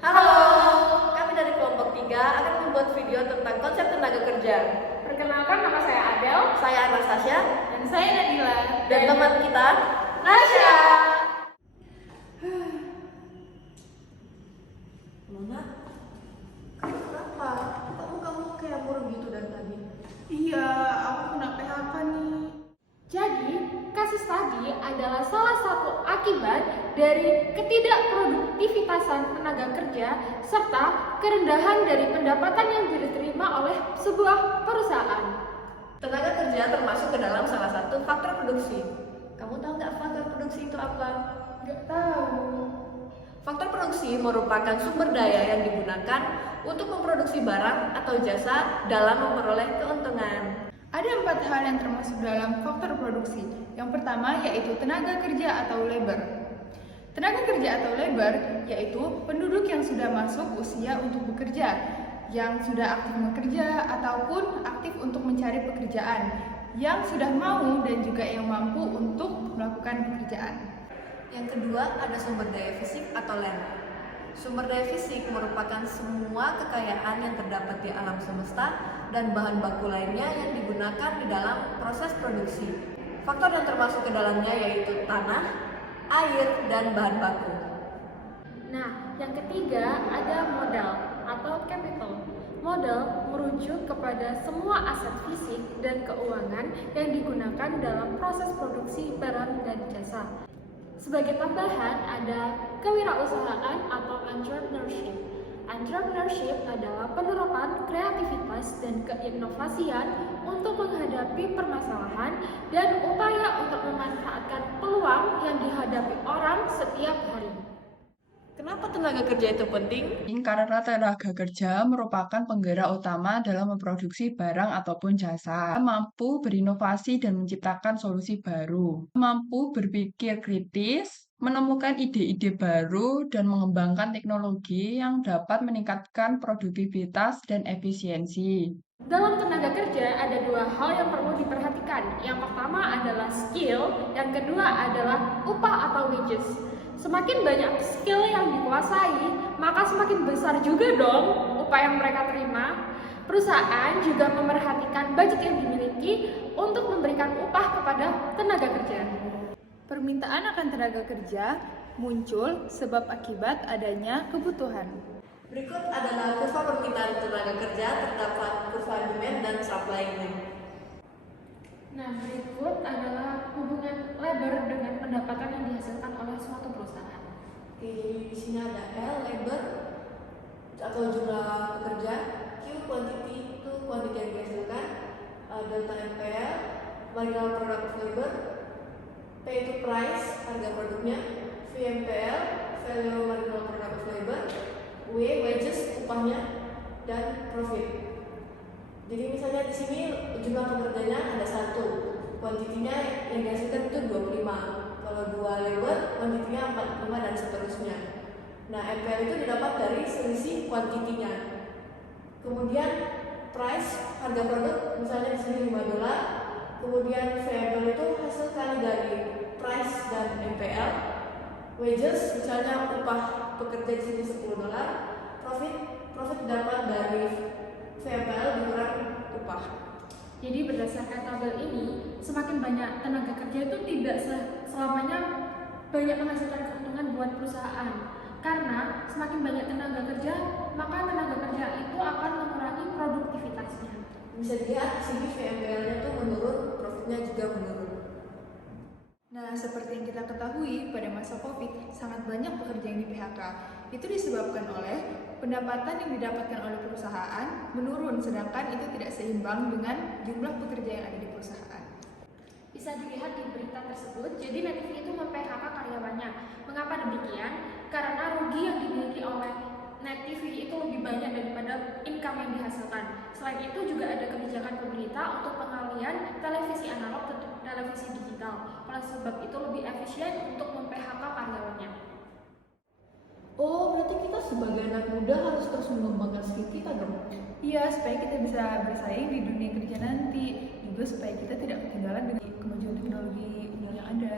Halo, kami dari kelompok 3 akan membuat video tentang konsep tenaga kerja. Perkenalkan, nama saya Adel. Saya Anastasia Dan saya Nadila. dan teman kita Nasya. Luna, kenapa? Kamu kayak murung gitu dari tadi. Iya, aku kena PHK nih. Jadi, kasus tadi adalah salah satu akibat dari ketidakproduktivitasan tenaga kerja serta kerendahan dari pendapatan yang diterima oleh sebuah perusahaan. Tenaga kerja termasuk ke dalam salah satu faktor produksi. Kamu tahu nggak faktor produksi itu apa? Gak tahu. Faktor produksi merupakan sumber daya yang digunakan untuk memproduksi barang atau jasa dalam memperoleh keuntungan. Ada 4 hal yang termasuk dalam faktor produksi. Yang pertama yaitu tenaga kerja atau labor. Tenaga kerja atau labor yaitu penduduk yang sudah masuk usia untuk bekerja, yang sudah aktif bekerja ataupun aktif untuk mencari pekerjaan, yang sudah mau dan juga yang mampu untuk melakukan pekerjaan. Yang kedua ada sumber daya fisik atau land. Sumber daya fisik merupakan semua kekayaan yang terdapat di alam semesta dan bahan baku lainnya yang digunakan di dalam proses produksi. Faktor yang termasuk ke dalamnya yaitu tanah, air, dan bahan baku. Nah, yang ketiga ada modal atau capital. Modal merujuk kepada semua aset fisik dan keuangan yang digunakan dalam proses produksi barang dan jasa. Sebagai tambahan ada kewirausahaan atau entrepreneurship. Entrepreneurship adalah penerapan kreativitas dan keinovasian untuk menghadapi permasalahan dan upaya untuk memanfaatkan peluang yang dihadapi orang setiap hari. Kenapa tenaga kerja itu penting? Karena tenaga kerja merupakan penggerak utama dalam memproduksi barang ataupun jasa, mampu berinovasi dan menciptakan solusi baru, mampu berpikir kritis, menemukan ide-ide baru, dan mengembangkan teknologi yang dapat meningkatkan produktivitas dan efisiensi. Dalam tenaga kerja ada 2 hal yang perlu diperhatikan. Yang pertama adalah skill, yang kedua adalah upah atau wages. Semakin banyak skill yang dikuasai, maka semakin besar juga dong upah yang mereka terima. Perusahaan juga memerhatikan budget yang dimiliki untuk memberikan upah kepada tenaga kerja. Permintaan akan tenaga kerja muncul sebab akibat adanya kebutuhan. Berikut adalah kurva permintaan tenaga kerja, terdapat kurva demand dan supply-nya. Nah, berikut adalah hubungan labor dengan pendapatan yang dihasilkan oleh suatu perusahaan. Di sini ada L, labor atau jumlah pekerja, Q, quantity itu quantity yang dihasilkan, delta MPL, marginal product of labor, P itu price, harga produknya, V MPL, value marginal product of labor, W wages, upahnya, dan profit. Jadi misalnya di sini jumlah pekerjanya ada 1, kuantitinya yang dihasilkan itu 25. Kalau 2 labor, kuantitinya 45 dan seterusnya. Nah, MPL itu didapat dari selisih kuantitinya. Kemudian price, harga produk, misalnya di sini $5. Kemudian VMPL itu hasil kali dari price dan MPL. Wages, misalnya upah pekerja di sini $10. Profit didapat dari VMPL dikurang upah. Jadi berdasarkan tabel ini, semakin banyak tenaga kerja itu tidak selamanya banyak menghasilkan keuntungan buat perusahaan. Karena semakin banyak tenaga kerja, maka tenaga kerja itu akan mengurangi produktivitasnya. Bisa dilihat di sini VMPL-nya tuh menurun, profitnya juga menurun. Nah, seperti yang kita ketahui, pada masa COVID, sangat banyak pekerja yang di PHK. Itu disebabkan oleh pendapatan yang didapatkan oleh perusahaan menurun, sedangkan itu tidak seimbang dengan jumlah pekerja yang ada di perusahaan. Bisa dilihat di berita tersebut, jadi Net TV itu mem-PHK karyawannya. Mengapa demikian? Karena rugi yang dimiliki oleh Net TV itu lebih banyak daripada income yang dihasilkan. Selain itu juga ada kebijakan pemerintah untuk pengalihan televisi analog ke televisi digital. Oleh sebab itu lebih efisien untuk mem-PHK karyawannya. Oh, berarti kita sebagai anak muda harus terus mengembangkan skill kita dong? Iya, supaya kita bisa bersaing di dunia kerja nanti, juga supaya kita tidak ketinggalan dengan kemajuan teknologi yang ada.